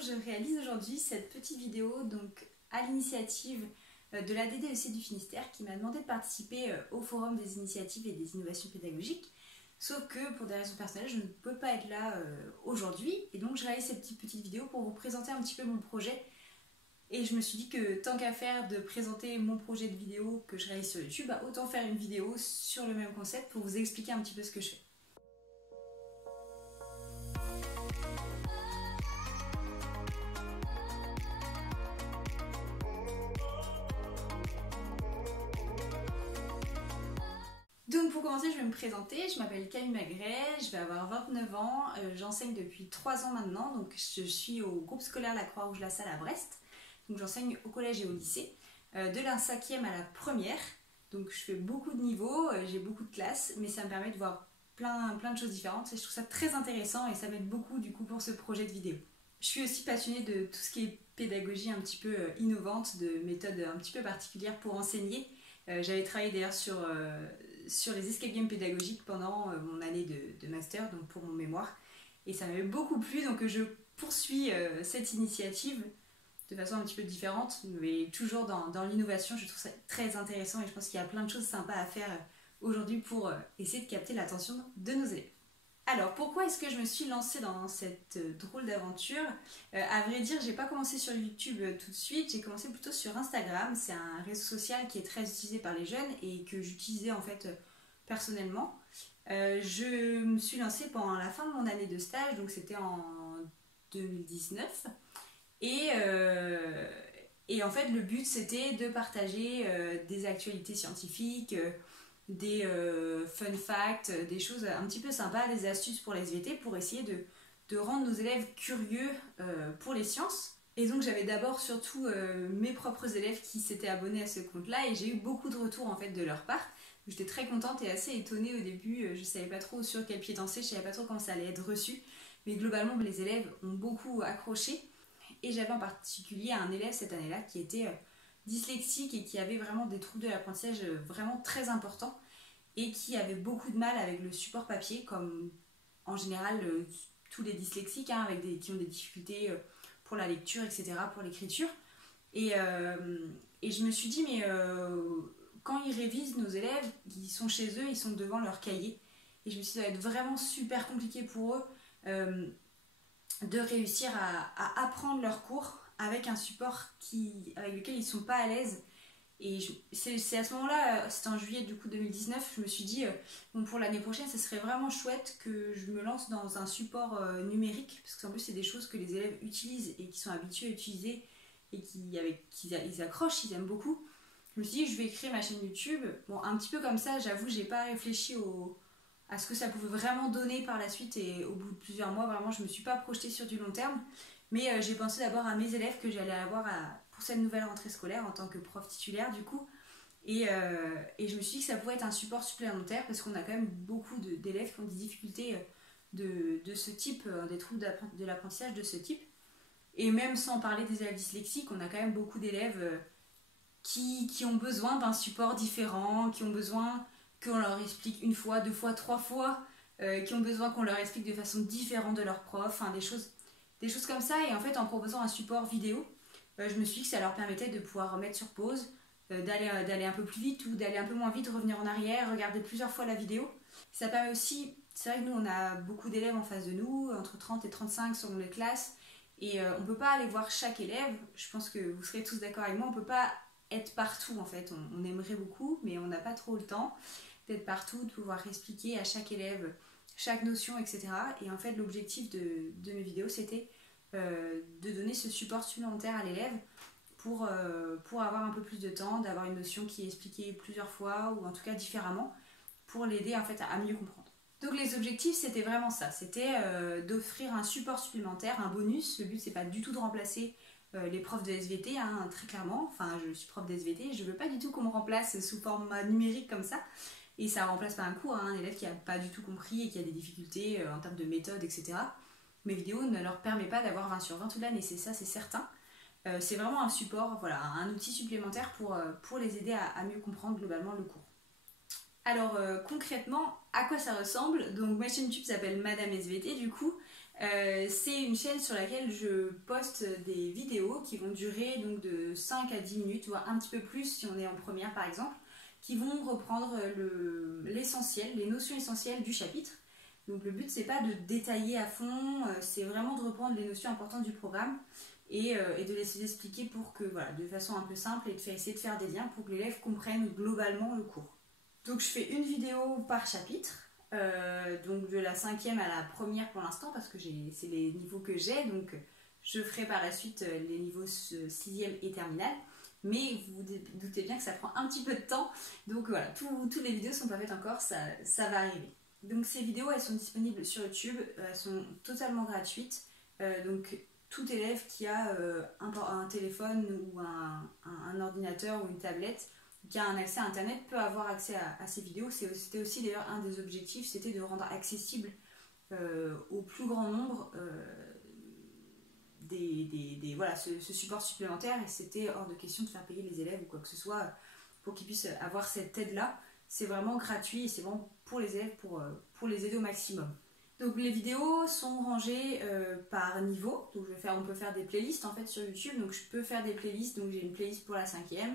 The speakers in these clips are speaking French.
je réalise aujourd'hui cette petite vidéo donc à l'initiative de la DDEC du Finistère qui m'a demandé de participer au forum des initiatives et des innovations pédagogiques. Sauf que pour des raisons personnelles, je ne peux pas être là aujourd'hui et donc je réalise cette petite vidéo pour vous présenter un petit peu mon projet. Et je me suis dit que tant qu'à faire de présenter mon projet de vidéo que je réalise sur YouTube, autant faire une vidéo sur le même concept pour vous expliquer un petit peu ce que je fais. Donc pour commencer, je vais me présenter, je m'appelle Camille Magret, je vais avoir 29 ans, j'enseigne depuis 3 ans maintenant, donc je suis au groupe scolaire La Croix-Rouge-La Salle à Brest, donc j'enseigne au collège et au lycée, de la 5e à la première, donc je fais beaucoup de niveaux, j'ai beaucoup de classes, mais ça me permet de voir plein de choses différentes et je trouve ça très intéressant et ça m'aide beaucoup du coup pour ce projet de vidéo. Je suis aussi passionnée de tout ce qui est pédagogie un petit peu innovante, de méthodes un petit peu particulières pour enseigner. J'avais travaillé d'ailleurs sur les escape games pédagogiques pendant mon année de master, donc pour mon mémoire. Et ça m'avait beaucoup plu, donc je poursuis cette initiative de façon un petit peu différente, mais toujours dans l'innovation. Je trouve ça très intéressant et je pense qu'il y a plein de choses sympas à faire aujourd'hui pour essayer de capter l'attention de nos élèves. Alors, pourquoi est-ce que je me suis lancée dans cette drôle d'aventure ? À vrai dire, j'ai pas commencé sur YouTube tout de suite, j'ai commencé plutôt sur Instagram. C'est un réseau social qui est très utilisé par les jeunes et que j'utilisais en fait personnellement. Je me suis lancée pendant la fin de mon année de stage, donc c'était en 2019. Et en fait, le but c'était de partager des actualités scientifiques, des fun facts, des choses un petit peu sympas, des astuces pour les SVT pour essayer de rendre nos élèves curieux pour les sciences. Et donc j'avais d'abord surtout mes propres élèves qui s'étaient abonnés à ce compte-là et j'ai eu beaucoup de retours en fait de leur part. J'étais très contente et assez étonnée au début, je savais pas trop sur quel pied danser, je savais pas trop comment ça allait être reçu. Mais globalement les élèves ont beaucoup accroché et j'avais en particulier un élève cette année-là qui était dyslexique et qui avait vraiment des troubles de l'apprentissage vraiment très importants et qui avait beaucoup de mal avec le support papier, comme en général tous les dyslexiques, hein, qui ont des difficultés pour la lecture, etc., pour l'écriture. Et je me suis dit, mais quand ils révisent, nos élèves, ils sont chez eux, ils sont devant leur cahier. Et je me suis dit, ça va être vraiment super compliqué pour eux de réussir à apprendre leur cours avec un support avec lequel ils ne sont pas à l'aise. Et c'est à ce moment-là, c'était en juillet du coup 2019, je me suis dit, bon, pour l'année prochaine, ce serait vraiment chouette que je me lance dans un support numérique, parce qu'en plus, c'est des choses que les élèves utilisent et qui sont habitués à utiliser et qu'ils accrochent, ils aiment beaucoup. Je me suis dit, je vais créer ma chaîne YouTube. Bon, un petit peu comme ça, j'avoue, j'ai pas réfléchi à ce que ça pouvait vraiment donner par la suite et au bout de plusieurs mois, vraiment, je me suis pas projetée sur du long terme. Mais j'ai pensé d'abord à mes élèves que j'allais avoir pour cette nouvelle rentrée scolaire en tant que prof titulaire du coup. Et je me suis dit que ça pouvait être un support supplémentaire parce qu'on a quand même beaucoup d'élèves qui ont des difficultés de ce type, des troubles de l'apprentissage de ce type. Et même sans parler des élèves dyslexiques, on a quand même beaucoup d'élèves qui ont besoin d'un support différent, qui ont besoin qu'on leur explique une fois, deux fois, trois fois, qui ont besoin qu'on leur explique de façon différente de leur prof, enfin, des choses comme ça. Et en fait, en proposant un support vidéo, je me suis dit que ça leur permettait de pouvoir remettre sur pause, d'aller un peu plus vite ou d'aller un peu moins vite, revenir en arrière, regarder plusieurs fois la vidéo. Ça permet aussi, c'est vrai que nous on a beaucoup d'élèves en face de nous, entre 30 et 35 selon les classes, et on ne peut pas aller voir chaque élève. Je pense que vous serez tous d'accord avec moi, on ne peut pas être partout en fait, on aimerait beaucoup, mais on n'a pas trop le temps d'être partout, de pouvoir expliquer à chaque élève chaque notion, etc. Et en fait, l'objectif de mes vidéos, c'était de donner ce support supplémentaire à l'élève pour avoir un peu plus de temps, d'avoir une notion qui est expliquée plusieurs fois ou en tout cas différemment pour l'aider en fait à mieux comprendre. Donc les objectifs, c'était vraiment ça, c'était d'offrir un support supplémentaire, un bonus. Le but, c'est pas du tout de remplacer les profs de SVT, hein, très clairement. Enfin, je suis prof de SVT, je veux pas du tout qu'on me remplace sous format numérique comme ça. Et ça remplace pas un cours, hein, un élève qui n'a pas du tout compris et qui a des difficultés en termes de méthode, etc. Mes vidéos ne leur permettent pas d'avoir 20 sur 20 toute l'année, c'est ça, c'est certain. C'est vraiment un support, voilà, un outil supplémentaire pour les aider à mieux comprendre globalement le cours. Alors concrètement, à quoi ça ressemble ? Donc ma chaîne YouTube s'appelle Madame SVT du coup. C'est une chaîne sur laquelle je poste des vidéos qui vont durer donc de 5 à 10 minutes, voire un petit peu plus si on est en première par exemple, qui vont reprendre l'essentiel, les notions essentielles du chapitre. Donc le but c'est pas de détailler à fond, c'est vraiment de reprendre les notions importantes du programme et de les expliquer pour que, voilà, de façon un peu simple et essayer de faire des liens pour que l'élève comprenne globalement le cours. Donc je fais une vidéo par chapitre. Donc de la 5e à la première pour l'instant parce que c'est les niveaux que j'ai, donc je ferai par la suite les niveaux 6e et terminale, mais vous vous doutez bien que ça prend un petit peu de temps, donc voilà, toutes les vidéos sont pas faites encore, ça va arriver. Donc ces vidéos elles sont disponibles sur YouTube, elles sont totalement gratuites, donc tout élève qui a un téléphone ou un ordinateur ou une tablette qui a un accès à internet peut avoir accès à ces vidéos. C'était aussi d'ailleurs un des objectifs, c'était de rendre accessible au plus grand nombre voilà, ce support supplémentaire, et c'était hors de question de faire payer les élèves ou quoi que ce soit pour qu'ils puissent avoir cette aide là. C'est vraiment gratuit et c'est vraiment pour les élèves, pour les aider au maximum. Donc les vidéos sont rangées par niveau, donc on peut faire des playlists en fait sur YouTube, donc je peux faire des playlists, donc j'ai une playlist pour la 5e,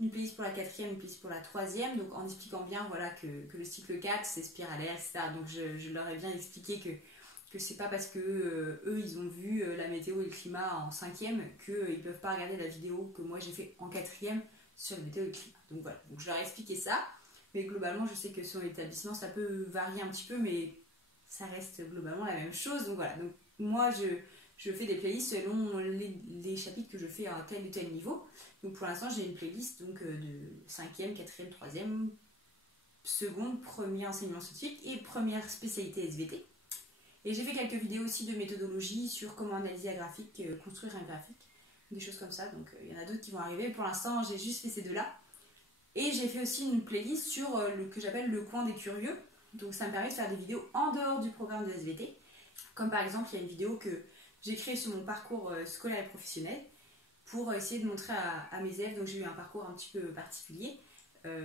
une playlist pour la 4e, une playlist pour la 3e, donc en expliquant bien, voilà, que le cycle 4 c'est spiralaire, etc. Donc je leur ai bien expliqué que c'est pas parce que eux ils ont vu la météo et le climat en 5e qu'ils peuvent pas regarder la vidéo que moi j'ai fait en 4e sur la météo et le climat. Donc voilà, donc je leur ai expliqué ça, mais globalement je sais que sur l'établissement ça peut varier un petit peu, mais ça reste globalement la même chose. Donc voilà, donc moi je fais des playlists selon les chapitres que je fais à tel ou tel niveau. Donc pour l'instant j'ai une playlist donc, de 5e, 4e, 3e, seconde, premier enseignement scientifique et première spécialité SVT. Et j'ai fait quelques vidéos aussi de méthodologie sur comment analyser un graphique, construire un graphique, des choses comme ça. Donc il y en a d'autres qui vont arriver. Pour l'instant j'ai juste fait ces deux-là. Et j'ai fait aussi une playlist sur que j'appelle le coin des curieux. Donc ça me permet de faire des vidéos en dehors du programme de SVT. Comme par exemple il y a une vidéo que j'ai créée sur mon parcours scolaire et professionnel pour essayer de montrer à mes élèves. Donc j'ai eu un parcours un petit peu particulier.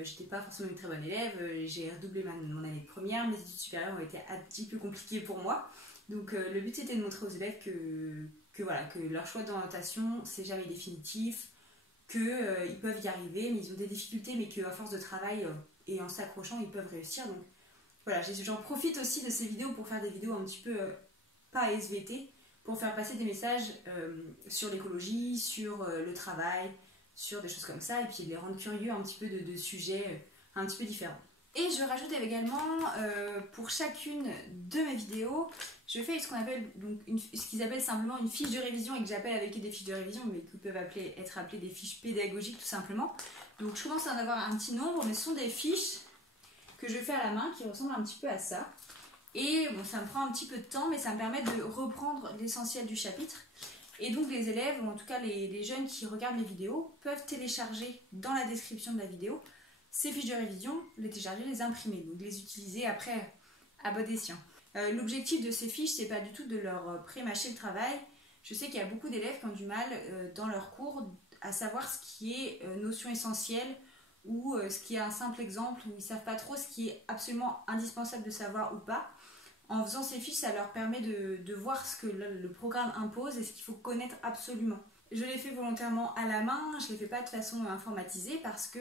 J'étais pas forcément une très bonne élève, j'ai redoublé mon année de première, mes études supérieures ont été un petit peu compliquées pour moi. Donc le but c'était de montrer aux élèves que voilà, que leur choix d'orientation c'est jamais définitif, qu'ils peuvent y arriver, mais ils ont des difficultés, mais qu'à force de travail et en s'accrochant ils peuvent réussir. Donc voilà, j'en profite aussi de ces vidéos pour faire des vidéos un petit peu pas SVT, pour faire passer des messages sur l'écologie, sur le travail, sur des choses comme ça, et puis de les rendre curieux un petit peu de sujets un petit peu différents. Et je rajoute également, pour chacune de mes vidéos, je fais ce qu'on appelle, donc ce qu'ils appellent simplement une fiche de révision, et que j'appelle avec des fiches de révision, mais qui peuvent être appelées des fiches pédagogiques tout simplement. Donc je commence à en avoir un petit nombre, mais ce sont des fiches que je fais à la main, qui ressemblent un petit peu à ça. Et bon, ça me prend un petit peu de temps, mais ça me permet de reprendre l'essentiel du chapitre. Et donc les élèves, ou en tout cas les jeunes qui regardent mes vidéos, peuvent télécharger dans la description de la vidéo ces fiches de révision, les télécharger, les imprimer, donc les utiliser après à bon escient. L'objectif de ces fiches, c'est pas du tout de leur pré-mâcher le travail. Je sais qu'il y a beaucoup d'élèves qui ont du mal dans leur cours à savoir ce qui est notion essentielle ou ce qui est un simple exemple, où ils ne savent pas trop ce qui est absolument indispensable de savoir ou pas. En faisant ces fiches, ça leur permet de voir ce que le programme impose et ce qu'il faut connaître absolument. Je les fais volontairement à la main, je ne les fais pas de façon informatisée parce que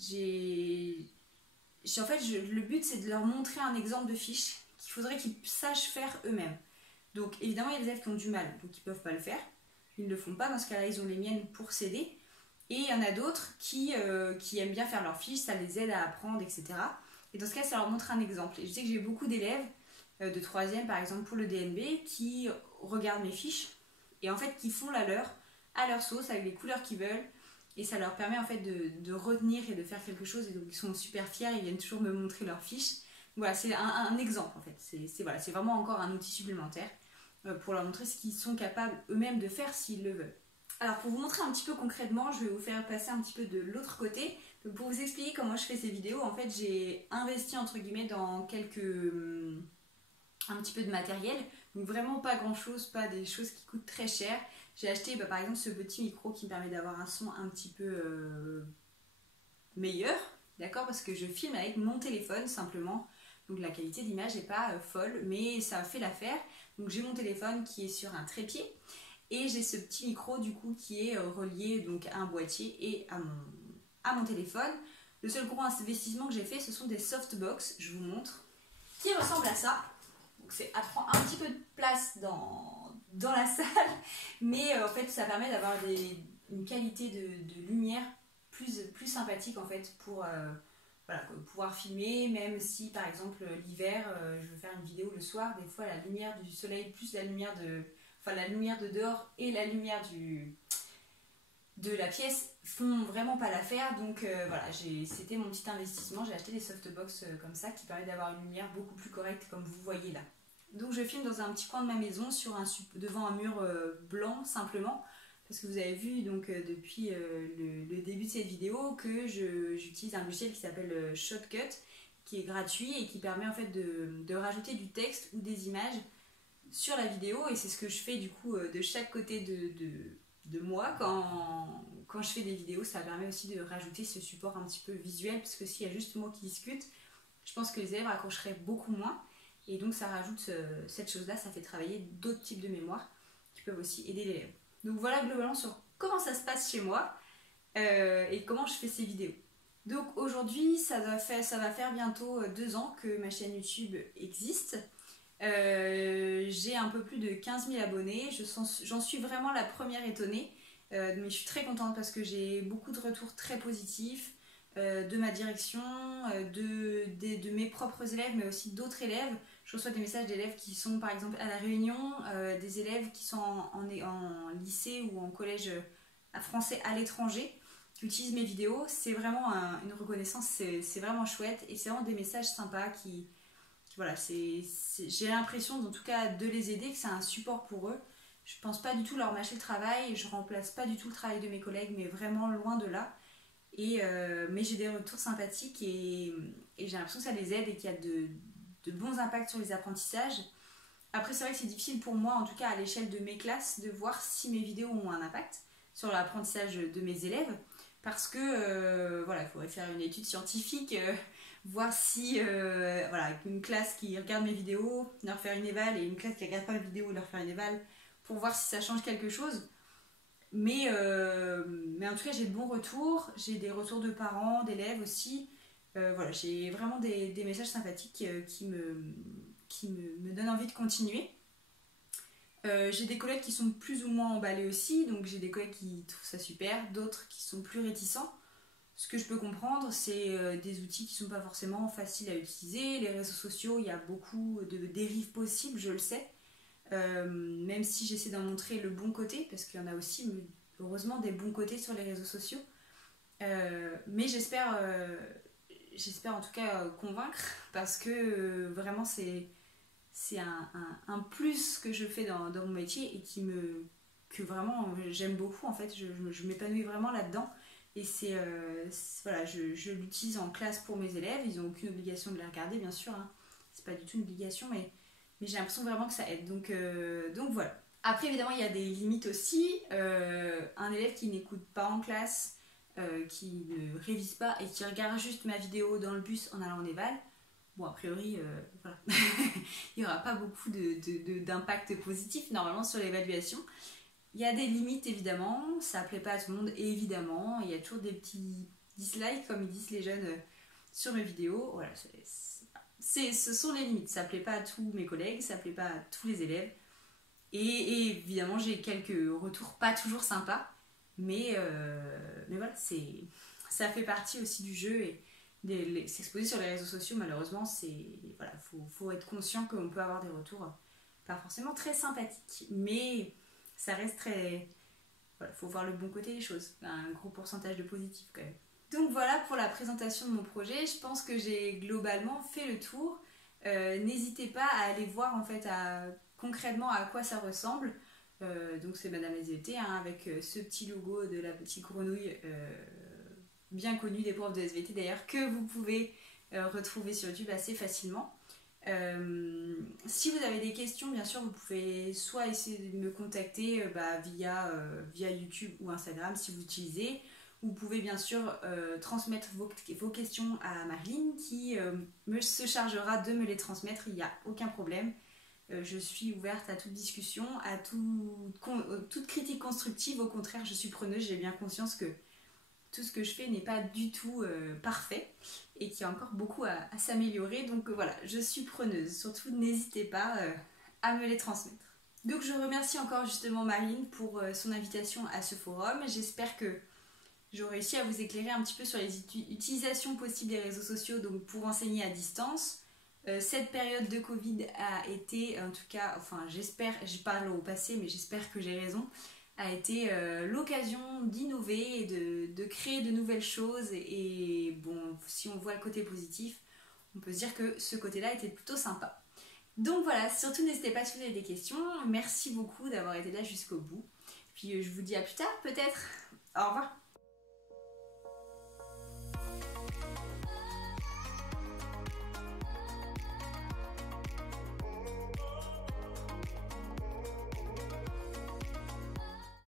le but c'est de leur montrer un exemple de fiche qu'il faudrait qu'ils sachent faire eux-mêmes. Donc évidemment il y a des élèves qui ont du mal, donc ils ne peuvent pas le faire, ils ne le font pas, dans ce cas-là ils ont les miennes pour s'aider. Et il y en a d'autres qui aiment bien faire leurs fiches, ça les aide à apprendre, etc. Et dans ce cas, ça leur montre un exemple. Et je sais que j'ai beaucoup d'élèves de 3e, par exemple, pour le DNB, qui regardent mes fiches et en fait qui font la leur à leur sauce, avec les couleurs qu'ils veulent. Et ça leur permet en fait de retenir et de faire quelque chose. Et donc ils sont super fiers, ils viennent toujours me montrer leurs fiches. Voilà, c'est un exemple en fait. C'est vraiment encore un outil supplémentaire pour leur montrer ce qu'ils sont capables eux-mêmes de faire s'ils le veulent. Alors pour vous montrer un petit peu concrètement, je vais vous faire passer un petit peu de l'autre côté. Donc pour vous expliquer comment je fais ces vidéos, en fait j'ai investi entre guillemets dans un petit peu de matériel. Donc vraiment pas grand chose, pas des choses qui coûtent très cher. J'ai acheté par exemple ce petit micro qui me permet d'avoir un son un petit peu meilleur, d'accord, parce que je filme avec mon téléphone simplement. Donc la qualité d'image n'est pas folle, mais ça fait l'affaire. Donc j'ai mon téléphone qui est sur un trépied et j'ai ce petit micro du coup qui est relié donc à un boîtier et à mon téléphone. Le seul gros investissement que j'ai fait, ce sont des softbox, je vous montre, qui ressemblent à ça. Donc ça prend un petit peu de place dans la salle, mais en fait ça permet d'avoir une qualité de lumière plus sympathique en fait pour voilà, pouvoir filmer, même si par exemple l'hiver je veux faire une vidéo le soir, des fois la lumière du soleil plus la lumière de dehors et la lumière de la pièce font vraiment pas l'affaire, donc voilà, c'était mon petit investissement, j'ai acheté des softbox comme ça qui permettent d'avoir une lumière beaucoup plus correcte comme vous voyez là. Donc je filme dans un petit coin de ma maison devant un mur blanc simplement, parce que vous avez vu donc depuis le début de cette vidéo que j'utilise un logiciel qui s'appelle Shotcut, qui est gratuit et qui permet en fait de rajouter du texte ou des images sur la vidéo, et c'est ce que je fais du coup de chaque côté de moi quand je fais des vidéos. Ça permet aussi de rajouter ce support un petit peu visuel, parce que s'il y a juste moi qui discute, je pense que les élèves accrocheraient beaucoup moins, et donc ça rajoute cette chose là, ça fait travailler d'autres types de mémoire qui peuvent aussi aider l'élève. Donc voilà globalement sur comment ça se passe chez moi et comment je fais ces vidéos. Donc aujourd'hui ça va faire bientôt 2 ans que ma chaîne YouTube existe. J'ai un peu plus de 15 000 abonnés, j'en suis vraiment la première étonnée, mais je suis très contente parce que j'ai beaucoup de retours très positifs de ma direction, de mes propres élèves, mais aussi d'autres élèves. Je reçois des messages d'élèves qui sont par exemple à La Réunion, des élèves qui sont en lycée ou en collège français à l'étranger, qui utilisent mes vidéos. C'est vraiment une reconnaissance, c'est vraiment chouette, et c'est vraiment des messages sympas qui voilà, j'ai l'impression en tout cas de les aider, que c'est un support pour eux. Je pense pas du tout leur mâcher le travail, je remplace pas du tout le travail de mes collègues, mais vraiment loin de là. Mais j'ai des retours sympathiques et j'ai l'impression que ça les aide et qu'il y a de bons impacts sur les apprentissages. Après c'est vrai que c'est difficile pour moi, en tout cas à l'échelle de mes classes, de voir si mes vidéos ont un impact sur l'apprentissage de mes élèves, parce que voilà, il faudrait faire une étude scientifique, voir si voilà, une classe qui regarde mes vidéos, leur faire une éval, et une classe qui regarde pas mes vidéos, leur faire une éval, pour voir si ça change quelque chose. Mais en tout cas j'ai de bons retours, j'ai des retours de parents, d'élèves aussi. Voilà, j'ai vraiment des messages sympathiques qui me donnent envie de continuer. J'ai des collègues qui sont plus ou moins emballés aussi, donc j'ai des collègues qui trouvent ça super, d'autres qui sont plus réticents. Ce que je peux comprendre, c'est des outils qui ne sont pas forcément faciles à utiliser. Les réseaux sociaux, il y a beaucoup de dérives possibles, je le sais. Même si j'essaie d'en montrer le bon côté, parce qu'il y en a aussi, heureusement, des bons côtés sur les réseaux sociaux. Mais j'espère en tout cas convaincre, parce que vraiment c'est un plus que je fais dans mon métier et que vraiment j'aime beaucoup en fait. Je m'épanouis vraiment là-dedans. Et voilà, je l'utilise en classe pour mes élèves, ils n'ont aucune obligation de les regarder bien sûr, hein. C'est pas du tout une obligation, mais j'ai l'impression vraiment que ça aide, donc voilà. Après évidemment il y a des limites aussi, un élève qui n'écoute pas en classe, qui ne révise pas et qui regarde juste ma vidéo dans le bus en allant en éval, bon a priori voilà. Il n'y aura pas beaucoup d'impact positif normalement sur l'évaluation. Il y a des limites évidemment, ça ne plaît pas à tout le monde évidemment, il y a toujours des petits dislikes comme ils disent les jeunes sur mes vidéos. Voilà, ce sont les limites, ça ne plaît pas à tous mes collègues, ça ne plaît pas à tous les élèves, et évidemment j'ai quelques retours pas toujours sympas, mais voilà, ça fait partie aussi du jeu, et s'exposer sur les réseaux sociaux malheureusement, voilà, faut être conscient qu'on peut avoir des retours pas forcément très sympathiques, mais ça reste très... Voilà, faut voir le bon côté des choses. Un gros pourcentage de positif quand même. Donc voilà pour la présentation de mon projet. Je pense que j'ai globalement fait le tour. N'hésitez pas à aller voir en fait concrètement à quoi ça ressemble. Donc c'est Madame SVT, hein, avec ce petit logo de la petite grenouille bien connue des profs de SVT d'ailleurs, que vous pouvez retrouver sur YouTube assez facilement. Si vous avez des questions, bien sûr, vous pouvez soit essayer de me contacter via YouTube ou Instagram si vous utilisez. Vous pouvez bien sûr transmettre vos questions à Marilyn qui se chargera de me les transmettre, il n'y a aucun problème. Je suis ouverte à toute discussion, à toute critique constructive. Au contraire, je suis preneuse. J'ai bien conscience que tout ce que je fais n'est pas du tout parfait et qu'il y a encore beaucoup à s'améliorer. Donc voilà, je suis preneuse. Surtout, n'hésitez pas à me les transmettre. Donc je remercie encore justement Marine pour son invitation à ce forum. J'espère que j'aurai réussi à vous éclairer un petit peu sur les utilisations possibles des réseaux sociaux donc pour enseigner à distance. Cette période de Covid a été, en tout cas, enfin j'espère, je parle au passé mais j'espère que j'ai raison, a été l'occasion d'innover et de créer de nouvelles choses. Et bon, si on voit le côté positif, on peut se dire que ce côté-là était plutôt sympa. Donc voilà, surtout n'hésitez pas si vous avez des questions. Merci beaucoup d'avoir été là jusqu'au bout. Puis je vous dis à plus tard peut-être. Au revoir.